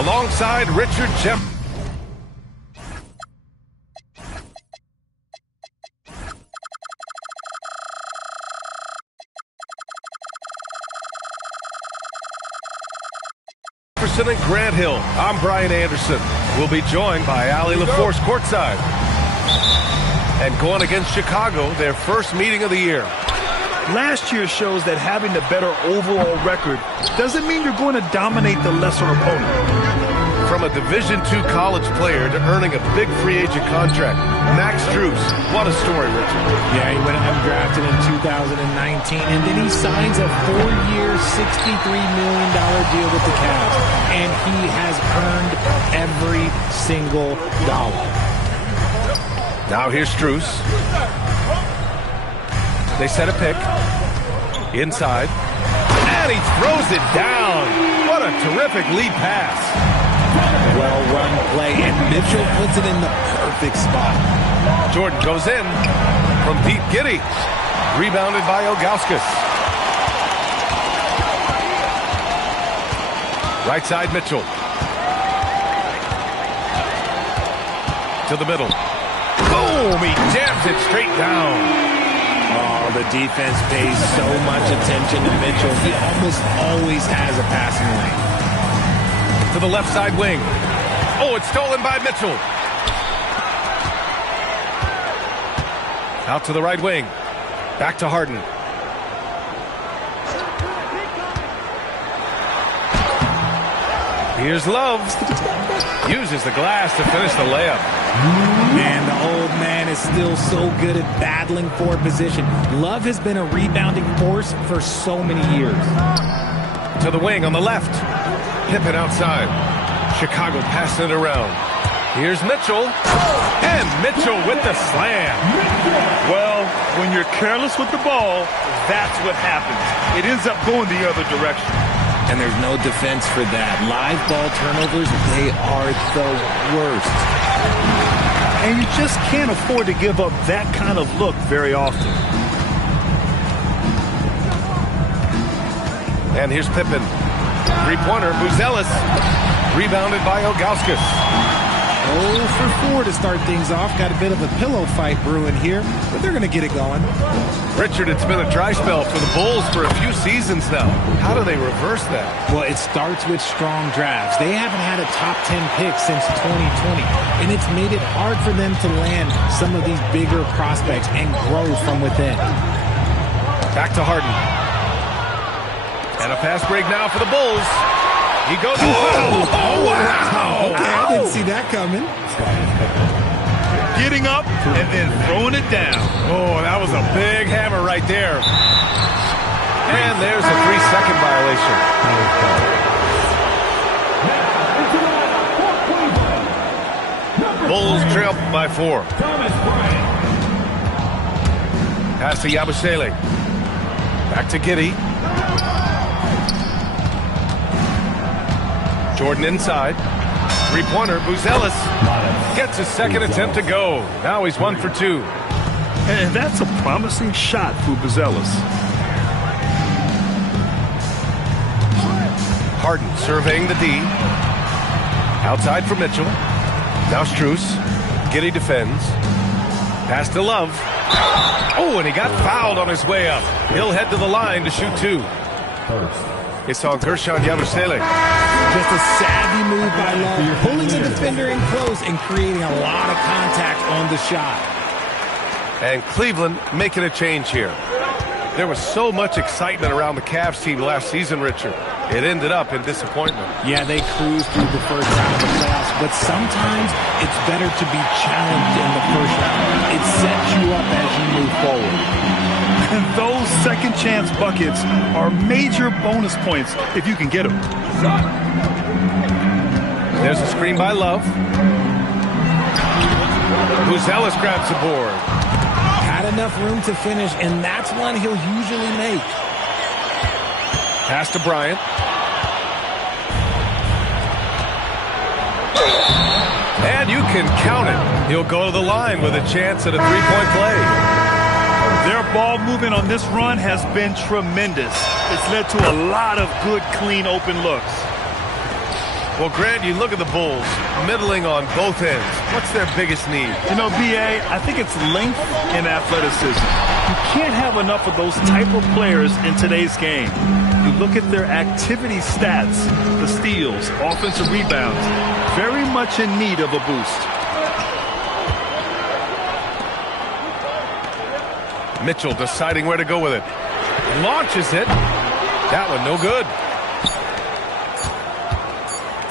alongside Richard Jefferson. And Grant Hill. I'm Brian Anderson. We'll be joined by Allie LaForce courtside. And going against Chicago, their first meeting of the year. Last year shows that having the better overall record doesn't mean you're going to dominate the lesser opponent. From a Division II college player to earning a big free agent contract, Max Strus. What a story, Richard. Yeah, he went undrafted in 2019, and then he signs a 4-year, $63 million deal with the Cavs, and he has earned every single dollar. Now here's Strus. They set a pick. Inside. And he throws it down. What a terrific lead pass. Well-run play, and Mitchell puts it in the perfect spot. Jordan goes in from deep. Giddey. Rebounded by Ilgauskas. Right side, Mitchell. To the middle. Boom! He jams it straight down. Oh, the defense pays so much attention to Mitchell. He almost always has a passing lane. To the left side wing. Oh, it's stolen by Mitchell. Out to the right wing. Back to Harden. Here's Love. Uses the glass to finish the layup. Man, the old man is still so good at battling for position. Love has been a rebounding force for so many years. To the wing on the left. Pippen outside. Chicago passing it around. Here's Mitchell. And Mitchell with the slam. Well, when you're careless with the ball, that's what happens. It ends up going the other direction. And there's no defense for that. Live ball turnovers, they are the worst. And you just can't afford to give up that kind of look very often. And here's Pippen. Three-pointer, Buzelis. Rebounded by Ilgauskas. 0 for 4 to start things off. Got a bit of a pillow fight brewing here, but they're going to get it going. Richard, it's been a dry spell for the Bulls for a few seasons now. How do they reverse that? Well, it starts with strong drafts. They haven't had a top 10 pick since 2020, and it's made it hard for them to land some of these bigger prospects and grow from within. Back to Harden. And a fast break now for the Bulls. He goes. Oh, wow. Okay, I didn't see that coming. Getting up and then throwing it down. Oh, that was a big hammer right there. And there's a 3-second violation. Bulls trail by 4. Pass to Yabusele. Back to Giddey. Jordan inside. Three-pointer, Buzelis gets his second attempt to go. Now he's 1 for 2. And that's a promising shot for Buzelis. Harden surveying the D. Outside for Mitchell. Now Strus. Giddey defends. Pass to Love. Oh, and he got fouled on his way up. He'll head to the line to shoot 2. It's on Gershon Yabusele. Just a savvy move by Love, pulling the defender in close and creating a lot of contact on the shot. And Cleveland making a change here. There was so much excitement around the Cavs team last season, Richard. It ended up in disappointment. Yeah, they cruised through the first round of the playoffs, but sometimes it's better to be challenged in the first round. It sets you up as you move forward. And those second chance buckets are major bonus points if you can get them. There's a screen by Love. Buzelis grabs the board. Had enough room to finish, and that's one he'll usually make. Pass to Bryant. And you can count it. He'll go to the line with a chance at a three-point play. Their ball movement on this run has been tremendous. It's led to a lot of good, clean, open looks. Well, Grant, you look at the Bulls, middling on both ends. What's their biggest need? You know, B.A., I think it's length and athleticism. You can't have enough of those type of players in today's game. You look at their activity stats, the steals, offensive rebounds, very much in need of a boost. Mitchell deciding where to go with it. Launches it. That one no good.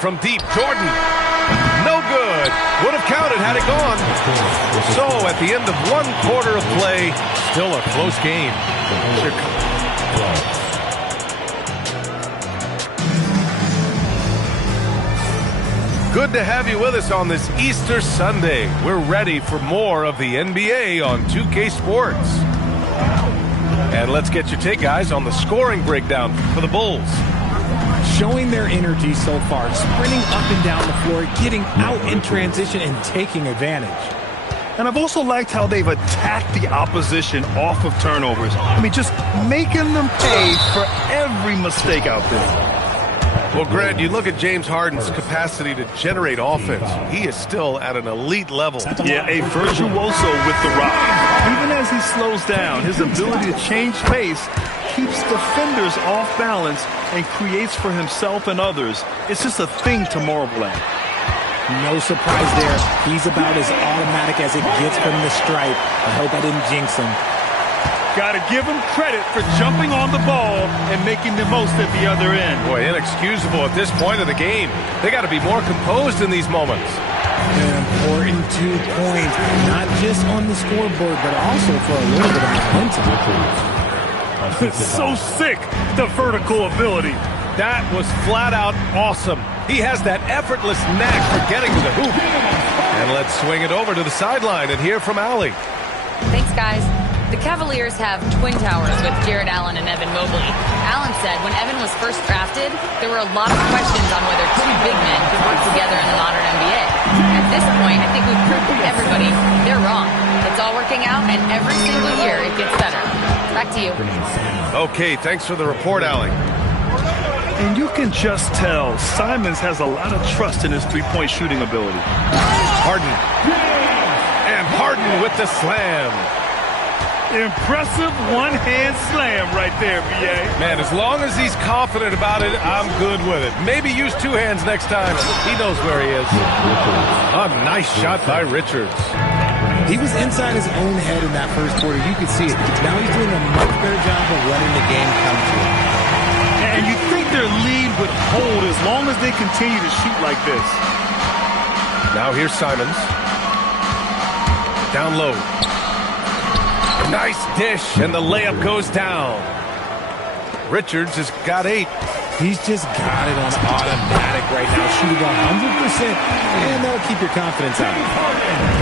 From deep, Jordan. No good. Would have counted had it gone. So at the end of one quarter of play, still a close game. Good to have you with us on this Easter Sunday. We're ready for more of the NBA on 2K Sports. And let's get your take, guys, on the scoring breakdown for the Bulls. Showing their energy so far, sprinting up and down the floor, getting out in transition and taking advantage. And I've also liked how they've attacked the opposition off of turnovers. I mean, just making them pay for every mistake out there. Well, Grant, you look at James Harden's capacity to generate offense. He is still at an elite level. Yeah, a virtuoso with the rock. Even as he slows down, his ability to change pace keeps defenders off balance and creates for himself and others. It's just a thing to marvel at. No surprise there. He's about as automatic as it gets from the stripe. I hope I didn't jinx him. Got to give him credit for jumping on the ball and making the most at the other end. Boy, inexcusable at this point of the game. They got to be more composed in these moments. An important 2 points, not just on the scoreboard, but also for a little bit of momentum. It's so sick, the vertical ability. That was flat out awesome. He has that effortless knack for getting to the hoop. And let's swing it over to the sideline and hear from Allie. Thanks, guys. The Cavaliers have twin towers with Jared Allen and Evan Mobley. Allen said when Evan was first drafted, there were a lot of questions on whether two big men could work together in the modern NBA. At this point, I think we've proved to everybody they're wrong. It's all working out, and every single year it gets better. Back to you. Okay, thanks for the report, Allie. And you can just tell Simons has a lot of trust in his three-point shooting ability. Harden. And Harden with the slam. Impressive one-hand slam right there, B.A. Man, as long as he's confident about it, I'm good with it. Maybe use two hands next time. He knows where he is. A nice shot by Richards. He was inside his own head in that first quarter. You could see it. Now he's doing a much better job of letting the game come to him. And you think their lead would hold as long as they continue to shoot like this. Now here's Simons. Down low. Nice dish, and the layup goes down. Richards has got 8. He's just got it on automatic right now, shooting 100%, and that'll keep your confidence up.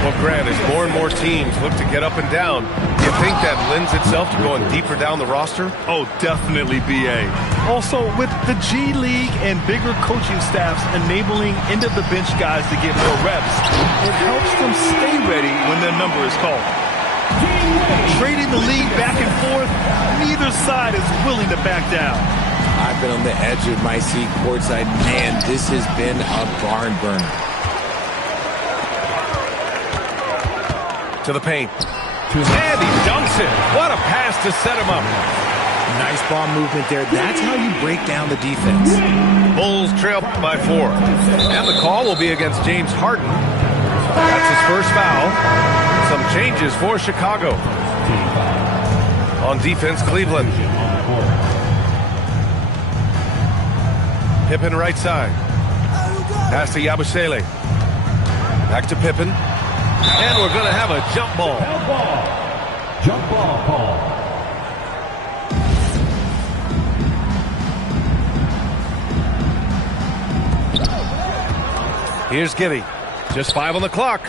Well, Grant, as more and more teams look to get up and down, do you think that lends itself to going deeper down the roster? Oh, definitely, B.A. Also, with the G League and bigger coaching staffs enabling end-of-the-bench guys to get more reps, it helps them stay ready when their number is called. Trading the lead back and forth, neither side is willing to back down. I've been on the edge of my seat courtside. Man, this has been a barn burner. To the paint. And he dunks it. What a pass to set him up. Nice ball movement there. That's how you break down the defense. Bulls trail by 4. And the call will be against James Harden. That's his first foul. Some changes for Chicago. On defense, Cleveland. Pippen right side. Pass to Yabusele. Back to Pippen. And we're going to have a jump ball. Jump ball call. Here's Giddy. Just 5 on the clock.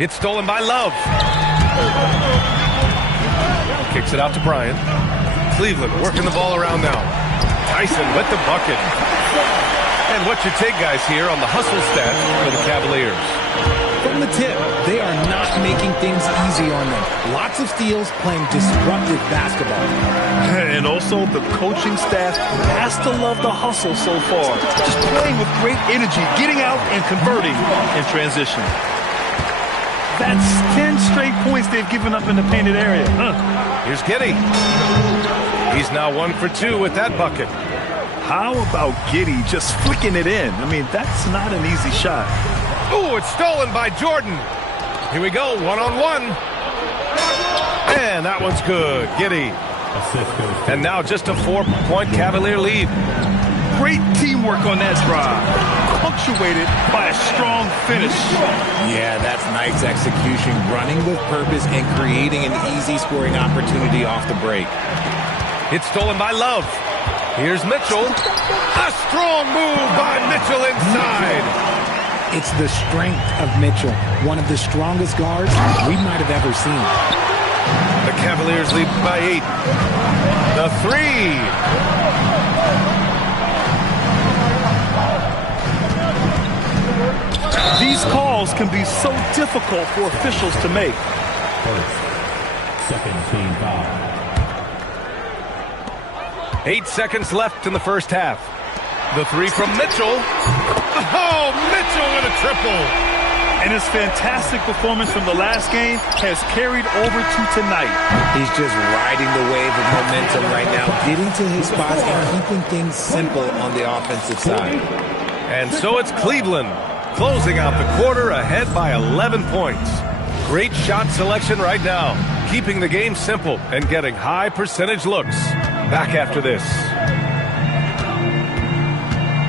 It's stolen by Love. Kicks it out to Bryant. Cleveland working the ball around now. Tyson with the bucket. And what's your take, guys, here on the hustle stats for the Cavaliers? From the tip, they are not making things easy on them. Lots of steals, playing disruptive basketball. And also, the coaching staff has to love the hustle so far. Just playing with great energy, getting out and converting in transition. That's 10 straight points they've given up in the painted area. Here's Giddey. He's now 1 for 2 with that bucket. How about Giddey just flicking it in? I mean, that's not an easy shot. Oh, it's stolen by Jordan. Here we go, one-on-one. And that one's good. Giddey. And now just a 4-point Cavalier lead. Great teamwork on that drive, punctuated by a strong finish. Yeah, that's nice execution, running with purpose and creating an easy scoring opportunity off the break. It's stolen by Love. Here's Mitchell. A strong move by Mitchell inside. It's the strength of Mitchell, one of the strongest guards we might have ever seen. The Cavaliers lead by 8. The 3. These calls can be so difficult for officials to make. Second team foul. 8 seconds left in the first half. The 3 from Mitchell. Oh, Mitchell with a triple. And his fantastic performance from the last game has carried over to tonight. He's just riding the wave of momentum right now, getting to his spots and keeping things simple on the offensive side. And so it's Cleveland, closing out the quarter ahead by 11 points. Great shot selection right now, keeping the game simple and getting high percentage looks. Back after this.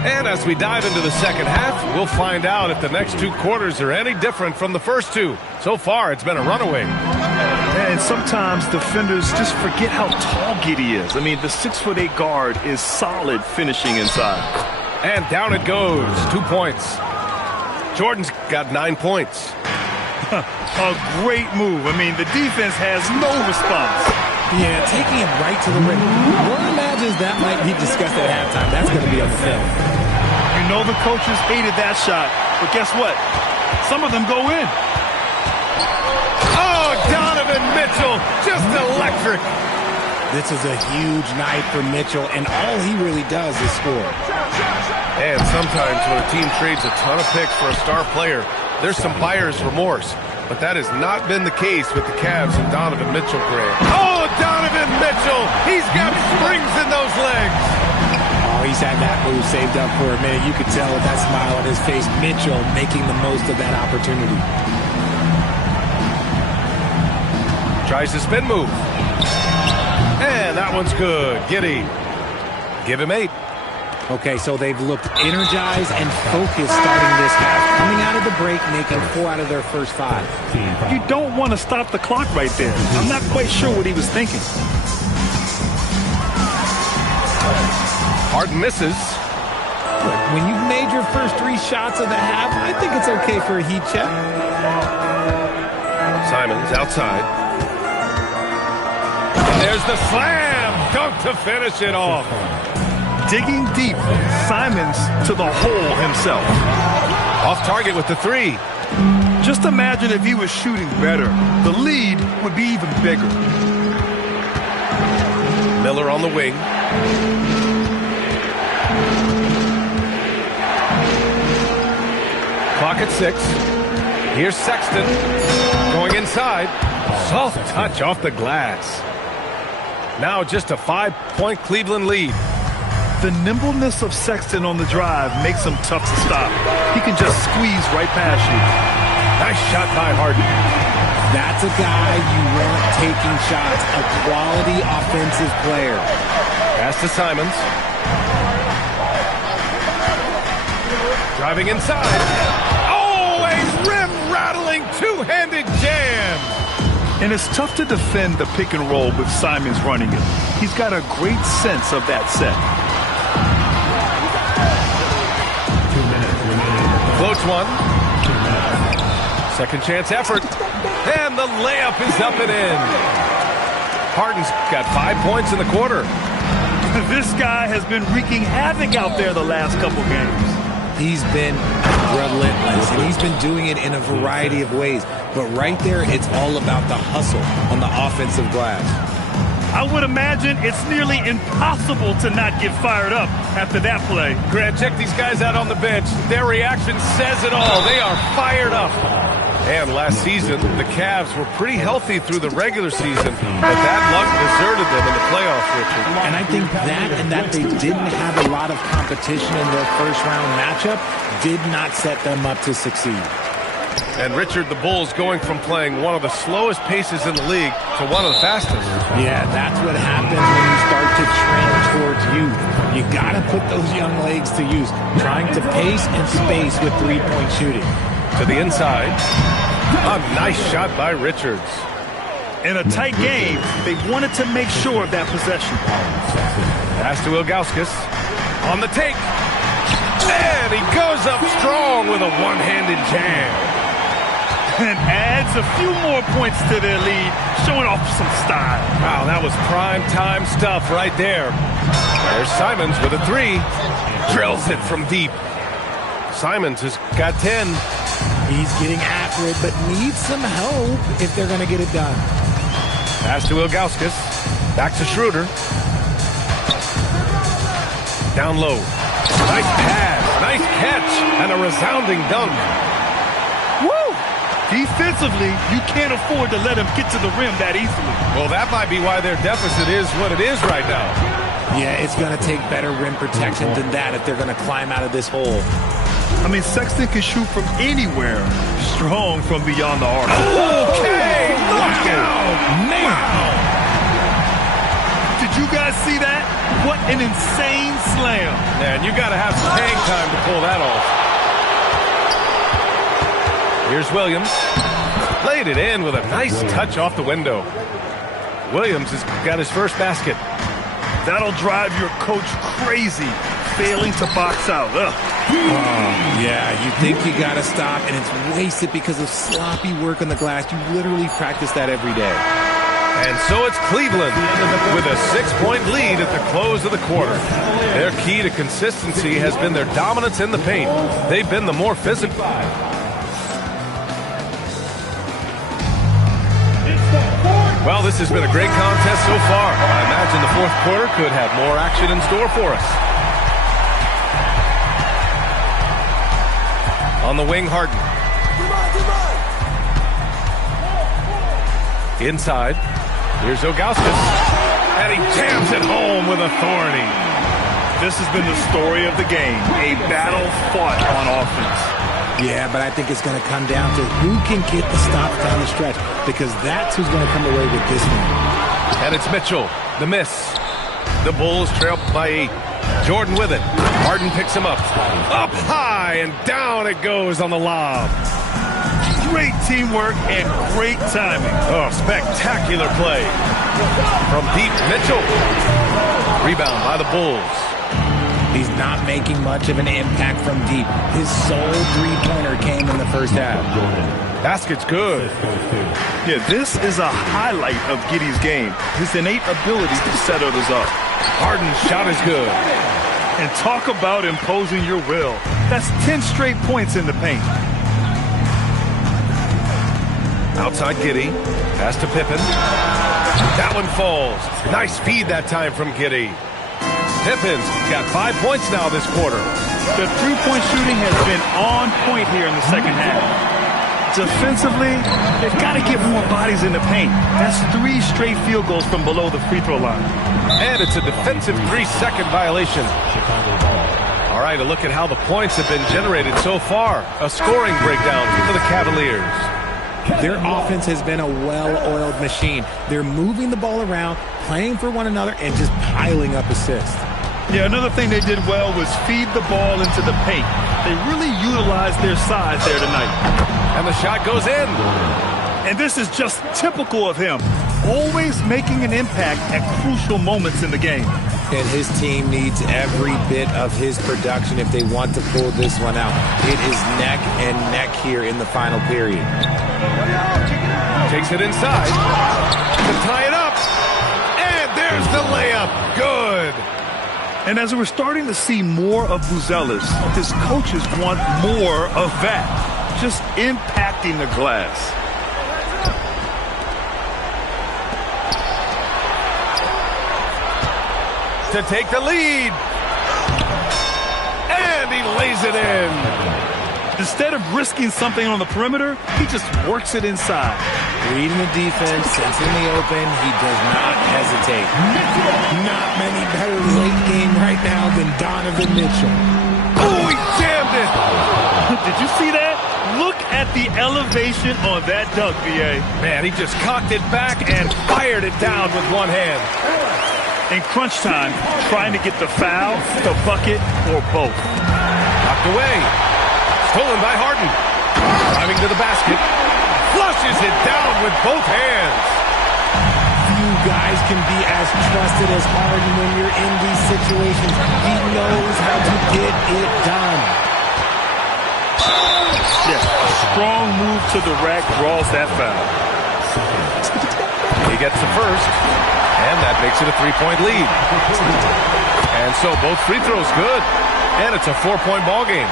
And as we dive into the second half, we'll find out if the next 2 quarters are any different from the first 2. So far, it's been a runaway. And sometimes defenders just forget how tall Giddey is. I mean, the 6'8" guard is solid finishing inside. And down it goes. 2 points. Jordan's got 9 points. A great move. I mean, the defense has no response. Yeah, taking it right to the rim. One imagines that might be discussed at halftime. That's going to be on film. You know the coaches hated that shot, but guess what? Some of them go in. Oh, Donovan Mitchell, just electric. This is a huge night for Mitchell, and all he really does is score. And sometimes when a team trades a ton of picks for a star player, there's some buyer's remorse. But that has not been the case with the Cavs and Donovan Mitchell, Grant. Oh, Donovan Mitchell! He's got springs in those legs! Oh, he's had that move saved up for a minute. You could tell with that smile on his face, Mitchell making the most of that opportunity. Tries the spin move. And that one's good. Giddey. Give him 8. Okay, so they've looked energized and focused starting this half. Coming out of the break, making 4 out of their first 5. You don't want to stop the clock right there. I'm not quite sure what he was thinking. Harden misses. When you've made your first 3 shots of the half, I think it's okay for a heat check. Simons outside. And there's the slam! Dunk to finish it off. Digging deep, Simons to the hole himself. Off target with the 3. Just imagine if he was shooting better. The lead would be even bigger. Miller on the wing. Clock at 6. Here's Sexton. Going inside. Soft touch off the glass. Now just a 5-point Cleveland lead. The nimbleness of Sexton on the drive makes him tough to stop. He can just squeeze right past you. Nice shot by Harden. That's a guy you want taking shots, a quality offensive player. Pass to Simons. Driving inside. Oh, a rim-rattling two-handed jam. And it's tough to defend the pick and roll with Simons running it. He's got a great sense of that set. Floats one. Second chance effort. And the layup is up and in. Harden's got 5 points in the quarter. This guy has been wreaking havoc out there the last couple games. He's been relentless, and he's been doing it in a variety of ways. But right there, it's all about the hustle on the offensive glass. I would imagine it's nearly impossible to not get fired up after that play. Grant, check these guys out on the bench. Their reaction says it all. They are fired up. And last season, the Cavs were pretty healthy through the regular season, but that luck deserted them in the playoffs, Richard. And I think that they didn't have a lot of competition in their first-round matchup did not set them up to succeed. And Richard, the Bulls going from playing one of the slowest paces in the league to one of the fastest. Yeah, that's what happens when you start to trend towards youth. You got to put those young legs to use, trying to pace and space with three-point shooting. To the inside. A nice shot by Richards. In a tight game, they wanted to make sure of that possession. Pass to Ilgauskas. On the take. And he goes up strong with a one-handed jam. And adds a few more points to their lead, showing off some style. Wow, that was prime-time stuff right there. There's Simons with a three. Drills it from deep. Simons has got 10. He's getting after it, but needs some help if they're going to get it done. Pass to Ilgauskas. Back to Schroeder. Down low. Nice pass, nice catch, and a resounding dunk. Woo! Defensively, you can't afford to let him get to the rim that easily. Well, that might be why their deficit is what it is right now. Yeah, it's going to take better rim protection than that if they're going to climb out of this hole. I mean, Sexton can shoot from anywhere. Strong from beyond the arc. Okay, look out! Man! Did you guys see that? What an insane slam. Man, you got to have some hang time to pull that off. Here's Williams. Laid it in with a nice touch off the window. Williams has got his first basket. That'll drive your coach crazy, failing to box out. Yeah, you think you got to stop, and it's wasted because of sloppy work on the glass. You literally practice that every day. And so it's Cleveland with a 6-point lead at the close of the quarter. Their key to consistency has been their dominance in the paint. They've been the more physical. Well, this has been a great contest so far. I imagine the fourth quarter could have more action in store for us. On the wing, Harden. Inside. Here's Ilgauskas. And he jams it home with authority. This has been the story of the game. A battle fought on offense. Yeah, but I think it's going to come down to who can get the stops down the stretch, because that's who's going to come away with this one. And it's Mitchell. The miss. The Bulls trail by 8. Jordan with it. Harden picks him up. Up high and down it goes on the lob. Great teamwork and great timing. Oh, spectacular play. From deep, Mitchell. Rebound by the Bulls. He's not making much of an impact from deep. His sole three-pointer came in the first half. Basket's good. Yeah, this is a highlight of Giddey's game. His innate ability to set others up. Harden's shot is good. And talk about imposing your will. That's 10 straight points in the paint. Outside Giddey. Pass to Pippen. That one falls. Nice feed that time from Giddey. Pippen's got 5 points now this quarter. The three-point shooting has been on point here in the second half. Defensively, they've got to get more bodies in the paint. That's 3 straight field goals from below the free throw line. And it's a defensive 3-second violation. All right, a look at how the points have been generated so far. A scoring breakdown for the Cavaliers. Their offense has been a well-oiled machine. They're moving the ball around, playing for one another, and just piling up assists. Yeah, another thing they did well was feed the ball into the paint. They really utilized their size there tonight. And the shot goes in. And this is just typical of him. Always making an impact at crucial moments in the game. And his team needs every bit of his production if they want to pull this one out. It is neck and neck here in the final period. Takes it inside to tie it up. And there's the layup. Good. And as we're starting to see more of Buzelis, his coaches want more of that. Just impacting the glass. to take the lead. And he lays it in. Instead of risking something on the perimeter, he just works it inside. Reading the defense, sensing the open, he does not hesitate. Not many better late game right now than Donovan Mitchell. Oh, he jammed it. Did you see that? Look at the elevation on that dunk, B.A. Man, he just cocked it back and fired it down with one hand. In crunch time, trying to get the foul, the bucket, or both. Knocked away. Stolen by Harden. Driving to the basket. Flushes it down with both hands. Few guys can be as trusted as Harden when you're in these situations. He knows how to get it done. Yeah, a strong move to the rack draws that foul. He gets the first, and that makes it a three-point lead. And so both free throws good, and it's a 4-point ball game.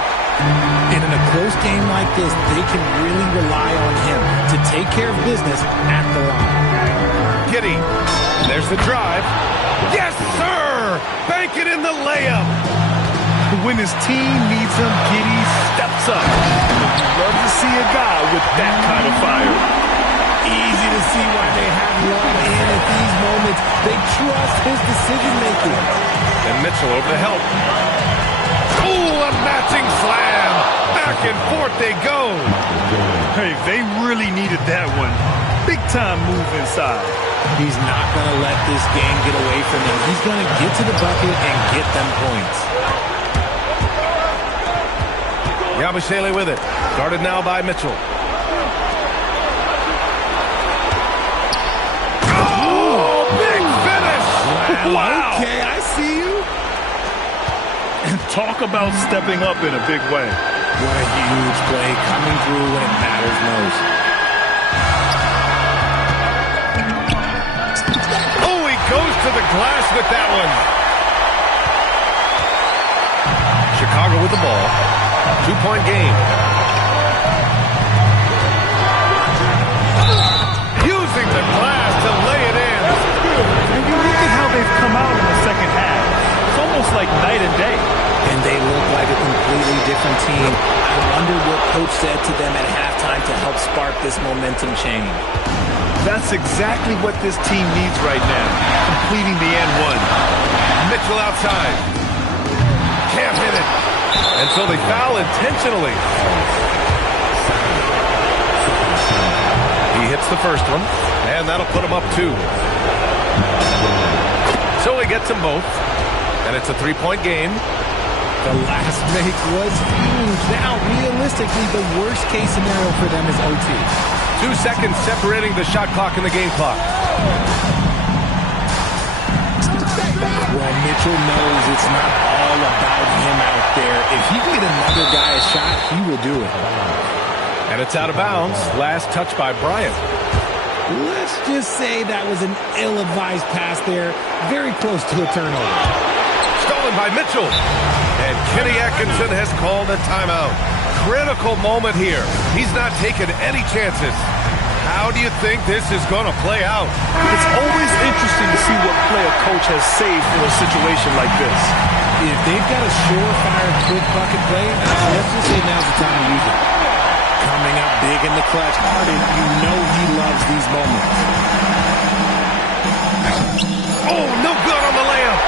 And in a close game like this, they can really rely on him to take care of business at the line. Giddey, there's the drive. Yes, sir! Bank it in the layup. When his team needs him, Giddey steps up. You love to see a guy with that kind of fire. Easy to see why they have Love in at these moments. They trust his decision-making. And Mitchell over the help. Oh, a matching slam. Back and forth they go. Hey, they really needed that one. Big-time move inside. He's not going to let this game get away from him. He's going to get to the bucket and get them points. Yabusele with it. Guarded now by Mitchell. Oh, big finish! Wow. Okay, I see you. And talk about stepping up in a big way. What a huge play coming through when it matters most. Oh, he goes to the glass with that one. Chicago with the ball. 2-point game. Using the glass to lay it in. And you look at how they've come out in the second half. It's almost like night and day. And they look like a completely different team. I wonder what coach said to them at halftime to help spark this momentum change. That's exactly what this team needs right now. Completing the N one. Mitchell outside. Can't hit it. And so they foul intentionally. He hits the first one, and that'll put him up 2. So he gets them both, and it's a 3-point game. The last make was huge. Now, realistically, the worst-case scenario for them is OT. 2 seconds separating the shot clock and the game clock. Well, Mitchell knows it's not all about him out there. If he can get another guy a shot, he will do it. And it's out of bounds. Last touch by Bryant. Let's just say that was an ill-advised pass there. Very close to a turnover. Stolen by Mitchell. And Kenny Atkinson has called a timeout. Critical moment here. He's not taking any chances. How do you think this is going to play out? It's always interesting to see what play a coach has saved for a situation like this. If they've got a surefire quick bucket play, let's just say now's the time to use it. Coming up big in the clutch, Harden, you know he loves these moments. Oh, no good on the layup.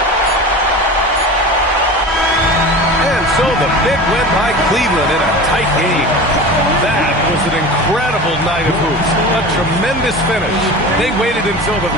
And so the big win by Cleveland in a tight game. That was an incredible night of hoops. A tremendous finish. They waited until the